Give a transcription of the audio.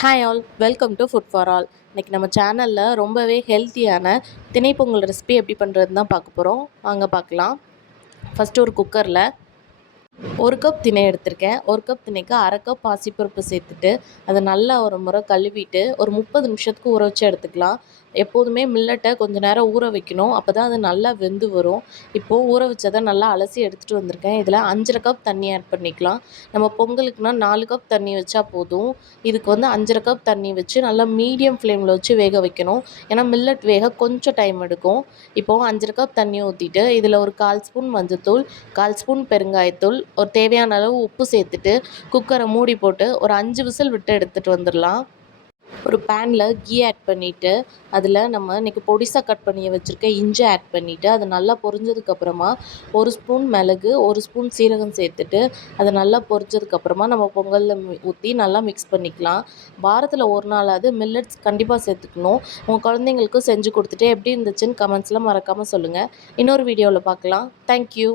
Hi all welcome to food for all இன்றைக்கி நம்ம சேனலில் ரொம்பவே ஹெல்த்தியான திணைப்பொங்கல் ரெசிபி எப்படி பண்ணுறதுன்னு தான் பார்க்க போகிறோம் வாங்க பார்க்கலாம். ஃபஸ்ட்டு ஒரு குக்கரில் ஒரு கப் திணை எடுத்திருக்கேன். ஒரு கப் திணைக்கு அரை கப் பாசிப்பருப்பு சேர்த்துட்டு அதை நல்லா ஒரு முறை கழுவிட்டு ஒரு முப்பது நிமிஷத்துக்கு ஊற வச்சு எடுத்துக்கலாம். எப்போதுமே மில்லட்டை கொஞ்சம் நேரம் ஊற வைக்கணும். அப்போ தான் அது நல்லா வெந்து வரும். இப்போது ஊற வச்சதை நல்லா அலசி எடுத்துகிட்டு வந்திருக்கேன். இதில் அஞ்சரை கப் தண்ணி ஆட் பண்ணிக்கலாம். நம்ம பொங்கலுக்குனா நாலு கப் தண்ணி வச்சா போதும். இதுக்கு வந்து அஞ்சரை கப் தண்ணி வச்சு நல்லா மீடியம் ஃப்ளேமில் வச்சு வேக வைக்கணும். ஏன்னா மில்லட் வேக கொஞ்சம் டைம் எடுக்கும். இப்போது அஞ்சரை கப் தண்ணி ஊற்றிட்டு இதில் ஒரு கால் ஸ்பூன் மஞ்சத்தூள் கால் ஸ்பூன் பெருங்காயத்தூள் ஒரு தேவையான அளவு உப்பு சேர்த்துட்டு குக்கரை மூடி போட்டு ஒரு அஞ்சு விசில் விட்டு எடுத்துகிட்டு வந்துடலாம். ஒரு பேனில் கீ ஆட் பண்ணிவிட்டு அதில் நம்ம இன்றைக்கி பொடிசாக கட் பண்ணி வச்சுருக்க இஞ்சி ஆட் பண்ணிவிட்டு அது நல்லா பொரிஞ்சதுக்கப்புறமா ஒரு ஸ்பூன் மிளகு ஒரு ஸ்பூன் சீரகம் சேர்த்துட்டு அதை நல்லா பொரிஞ்சதுக்கப்புறமா நம்ம பொங்கலில் ஊற்றி நல்லா மிக்ஸ் பண்ணிக்கலாம். வாரத்தில் ஒரு நாளாவது மில்லட்ஸ் கண்டிப்பாக சேர்த்துக்கணும். உங்கள் குழந்தைங்களுக்கும் செஞ்சு கொடுத்துட்டு எப்படி இருந்துச்சுன்னு கமெண்ட்ஸில் மறக்காமல் சொல்லுங்கள் இன்னொரு வீடியோவில் பார்க்கலாம். தேங்க்யூ